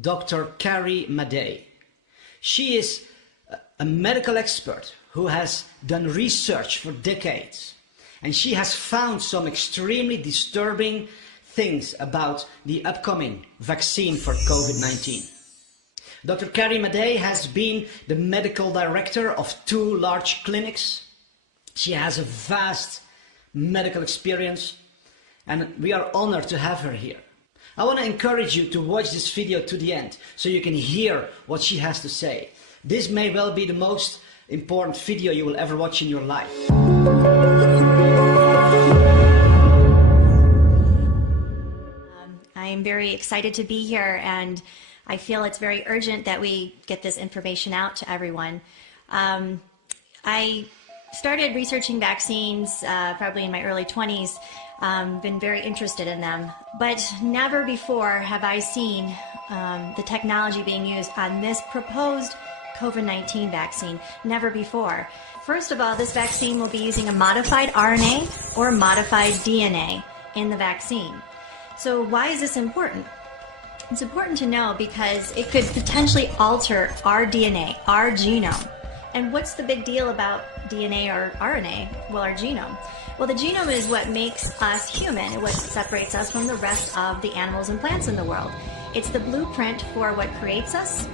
Dr. Carrie Madej. She is a medical expert who has done research for decades, and she has found some extremely disturbing things about the upcoming vaccine for COVID-19. Dr. Carrie Madej has been the medical director of 2 large clinics. She has a vast medical experience, and we are honored to have her here. I want to encourage you to watch this video to the end so you can hear what she has to say. This may well be the most important video you will ever watch in your life. I am very excited to be here, and I feel it's very urgent that we get this information out to everyone. I started researching vaccines probably in my early 20s, been very interested in them, but never before have I seen the technology being used on this proposed COVID-19 vaccine, never before. First of all, this vaccine will be using a modified RNA or modified DNA in the vaccine. So why is this important? It's important to know because it could potentially alter our DNA, our genome. And what's the big deal about DNA or RNA? Well, our genome. Well, the genome is what makes us human, and what separates us from the rest of the animals and plants in the world. It's the blueprint for what creates us,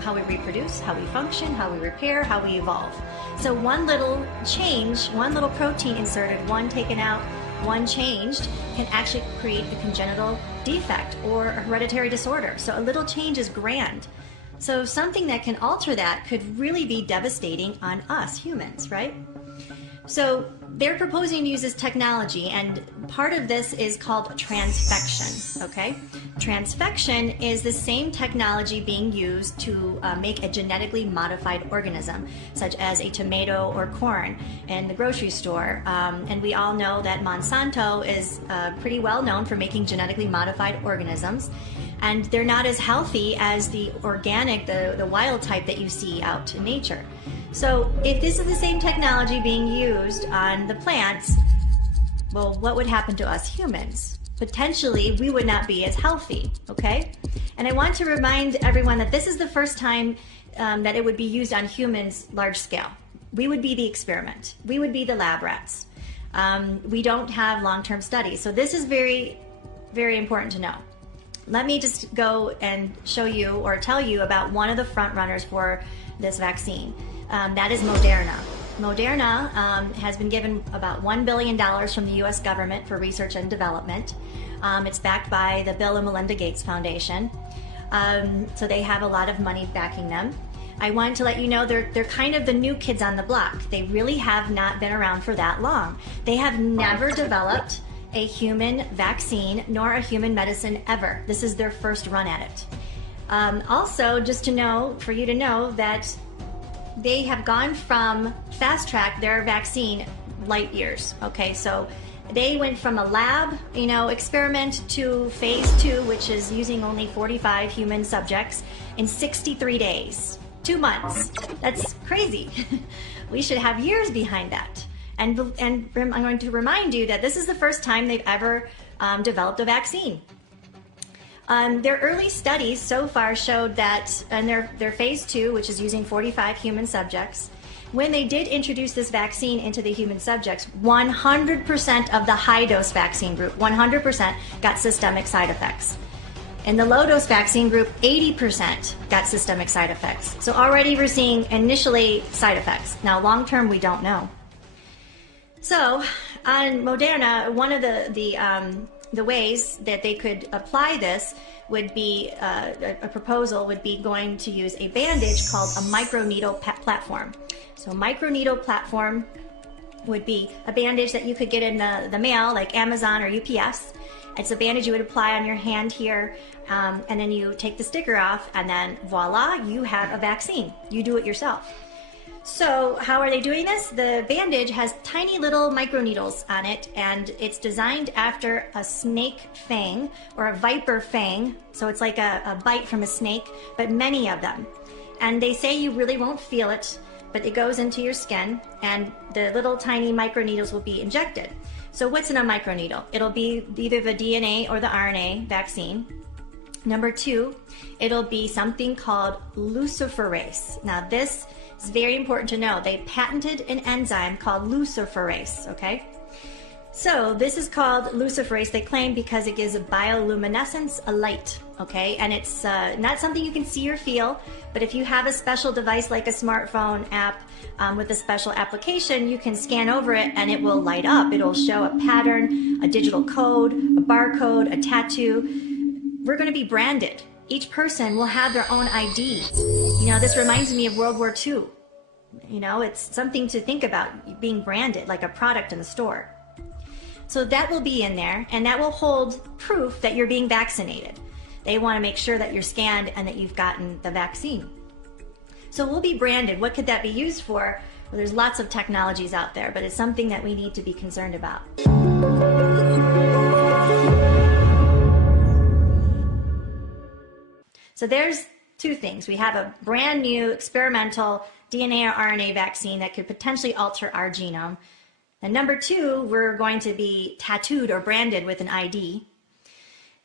how we reproduce, how we function, how we repair, how we evolve. So one little change, one little protein inserted, one taken out, one changed, can actually create a congenital defect or a hereditary disorder. So a little change is grand. So something that can alter that could really be devastating on us humans, right? So they're proposing to use this technology, and part of this is called transfection, okay? Transfection is the same technology being used to make a genetically modified organism, such as a tomato or corn in the grocery store. And we all know that Monsanto is pretty well known for making genetically modified organisms, and they're not as healthy as the organic, the wild type that you see out in nature. So if this is the same technology being used on the plants, well, what would happen to us humans? Potentially, we would not be as healthy, okay? And I want to remind everyone that this is the first time that it would be used on humans large scale. We would be the experiment. We would be the lab rats. We don't have long-term studies. So this is very, very important to know. Let me just go and show you or tell you about one of the front runners for this vaccine. That is Moderna. Moderna has been given about $1 billion from the US government for research and development. It's backed by the Bill and Melinda Gates Foundation. So they have a lot of money backing them. I wanted to let you know they're kind of the new kids on the block. They really have not been around for that long. They have never developed a human vaccine nor a human medicine ever. This is their first run at it. Also, just to know, for you to know that they have gone from fast track their vaccine light years. Okay, so they went from a lab, experiment to phase 2, which is using only 45 human subjects in 63 days, 2 months. That's crazy. We should have years behind that. And I'm going to remind you that this is the first time they've ever developed a vaccine. Their early studies so far showed that in their phase 2, which is using 45 human subjects, when they did introduce this vaccine into the human subjects, 100% of the high-dose vaccine group, 100% got systemic side effects. In the low-dose vaccine group, 80% got systemic side effects. So already we're seeing initially side effects. Now long-term, we don't know. So on Moderna, one of the ways that they could apply this would be, a proposal would be going to use a bandage called a microneedle platform. So a microneedle platform would be a bandage that you could get in the mail, like Amazon or UPS. It's a bandage you would apply on your hand here, and then you take the sticker off, and then voila, you have a vaccine. You do it yourself. So how are they doing this? The bandage has tiny little microneedles on it, and it's designed after a snake fang or a viper fang. So it's like a bite from a snake, but many of them. And they say you really won't feel it, but it goes into your skin, and the little tiny microneedles will be injected. So what's in a microneedle? It'll be either the DNA or the RNA vaccine. Number 2, it'll be something called luciferase. Now this is very important to know. They patented an enzyme called luciferase, okay? So this is called luciferase, they claim, because it gives a bioluminescence, a light, okay? And it's not something you can see or feel, but if you have a special device like a smartphone app with a special application, you can scan over it and it will light up. It'll show a pattern, a digital code, a barcode, a tattoo. We're going to be branded. Each person will have their own ID. You know, this reminds me of World War II. You know, it's something to think about, being branded like a product in the store. So that will be in there, and that will hold proof that you're being vaccinated. They want to make sure that you're scanned and that you've gotten the vaccine. So we'll be branded. What could that be used for? Well, there's lots of technologies out there, but it's something that we need to be concerned about. So there's two things. We have a brand new experimental DNA or RNA vaccine that could potentially alter our genome. And number 2, we're going to be tattooed or branded with an ID.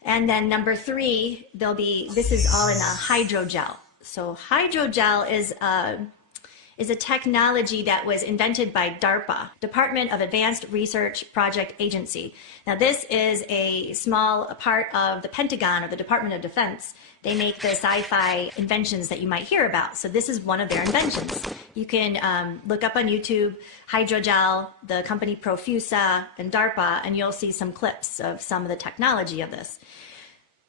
And then number 3, this is all in a hydrogel. So hydrogel is a technology that was invented by DARPA, Department of Advanced Research Project Agency. Now this is a small part of the Pentagon or the Department of Defense. They make the sci-fi inventions that you might hear about. So this is one of their inventions. You can look up on YouTube, hydrogel, the company Profusa, and DARPA, and you'll see some clips of some of the technology of this.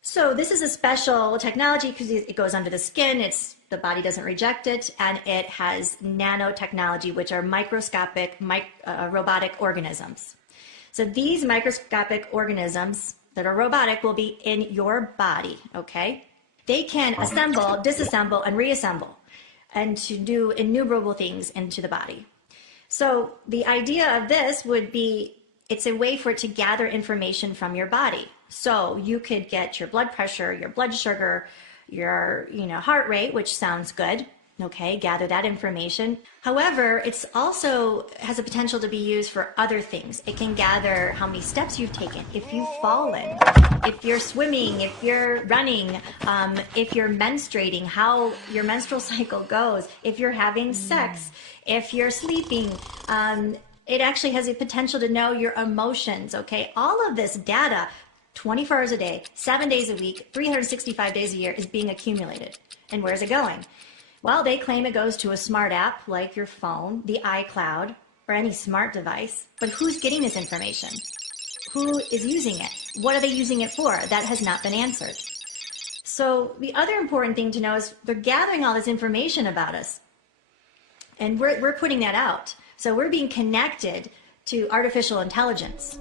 So this is a special technology because it goes under the skin, the body doesn't reject it, and it has nanotechnology, which are microscopic robotic organisms. So these microscopic organisms that are robotic will be in your body, okay? They can assemble, disassemble, and reassemble, and to do innumerable things into the body. So the idea of this would be, it's a way for it to gather information from your body. So you could get your blood pressure, your blood sugar, your heart rate, which sounds good. Okay, gather that information. However, it's also has a potential to be used for other things. It can gather how many steps you've taken, if you've fallen, if you're swimming, if you're running, if you're menstruating, how your menstrual cycle goes, if you're having sex, if you're sleeping. It actually has a potential to know your emotions, okay? All of this data, 24 hours a day, 7 days a week, 365 days a year is being accumulated. And where's it going? Well, they claim it goes to a smart app like your phone, the iCloud, or any smart device. But who's getting this information? Who is using it? What are they using it for? That has not been answered. So the other important thing to know is they're gathering all this information about us. And we're putting that out. So we're being connected to artificial intelligence.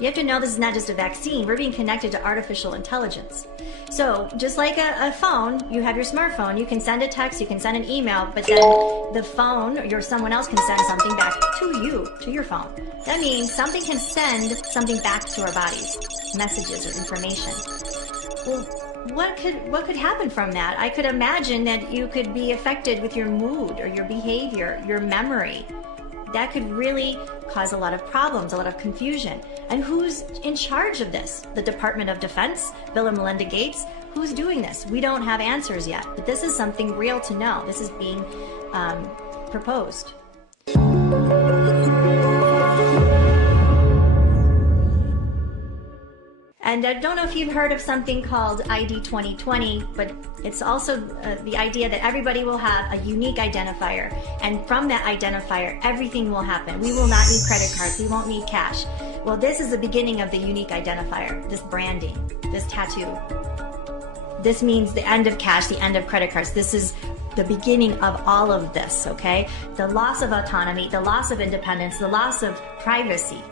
You have to know this is not just a vaccine. We're being connected to artificial intelligence. So just like a phone, you have your smartphone, you can send a text, you can send an email, but then the phone or someone else can send something back to you, to your phone. That means something can send something back to our bodies, messages or information. Well, what could happen from that? I could imagine that you could be affected with your mood or your behavior, your memory. That could really cause a lot of problems, a lot of confusion. And who's in charge of this? The Department of Defense, Bill and Melinda Gates? Who's doing this? We don't have answers yet, but this is something real to know. This is being proposed. And I don't know if you've heard of something called ID 2020, but it's also the idea that everybody will have a unique identifier. And from that identifier, everything will happen. We will not need credit cards. We won't need cash. Well, this is the beginning of the unique identifier, this branding, this tattoo. This means the end of cash, the end of credit cards. This is the beginning of all of this, okay? The loss of autonomy, the loss of independence, the loss of privacy.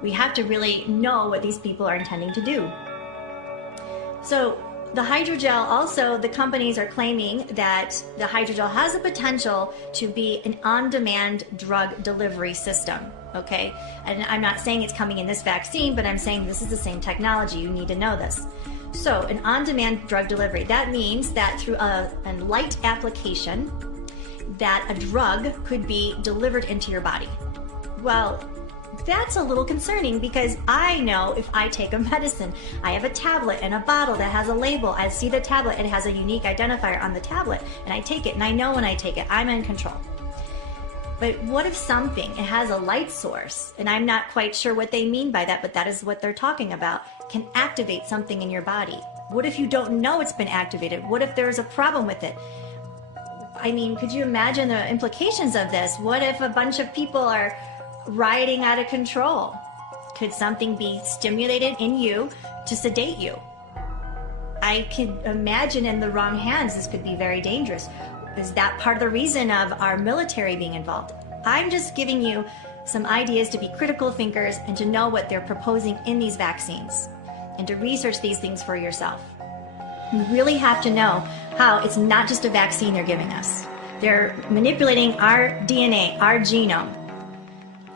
We have to really know what these people are intending to do. So the hydrogel also, the companies are claiming that the hydrogel has the potential to be an on-demand drug delivery system, okay? And I'm not saying it's coming in this vaccine, but I'm saying this is the same technology. You need to know this. So an on-demand drug delivery, that means that through a light application, that a drug could be delivered into your body. Well, That's a little concerning because I know if I take a medicine, I have a tablet and a bottle that has a label. I see the tablet, it has a unique identifier on the tablet, and I take it, and I know when I take it, I'm in control. But what if something, it has a light source, and I'm not quite sure what they mean by that, but that is what they're talking about, can activate something in your body? What if you don't know it's been activated? What if there's a problem with it? I mean, could you imagine the implications of this? What if a bunch of people are rioting out of control? Could something be stimulated in you to sedate you? I could imagine in the wrong hands, this could be very dangerous. Is that part of the reason of our military being involved? I'm just giving you some ideas to be critical thinkers and to know what they're proposing in these vaccines and to research these things for yourself. You really have to know how it's not just a vaccine they're giving us. They're manipulating our DNA, our genome.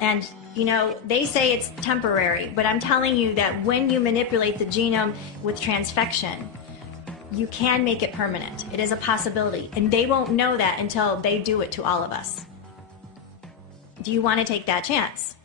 And, you know, they say it's temporary, but I'm telling you that when you manipulate the genome with transfection, you can make it permanent. It is a possibility. And they won't know that until they do it to all of us. Do you want to take that chance?